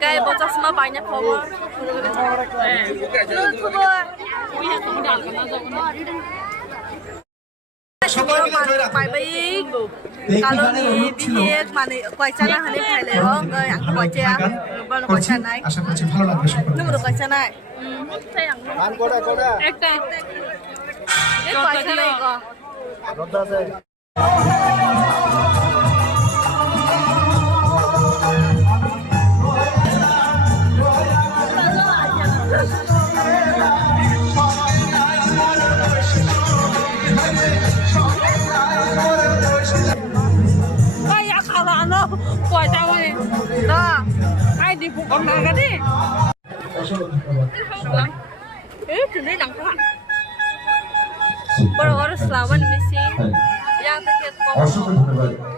该不叫什么百年泡沫？Bài kalau ni bihe মানে কয়টা না হলে খাইলে হং yang কয়টা বল কয়টা নাই আশা করছি ভালো লাগবে সকল তুমি কয়টা নাই একটা এই কয়টা নাই গো রদ্দা আছে quay tao ơi đó ai đi phụ con nào cái đi thì lấy đằng các bạn bữa đó là làm anh đi xin yang thực hiện con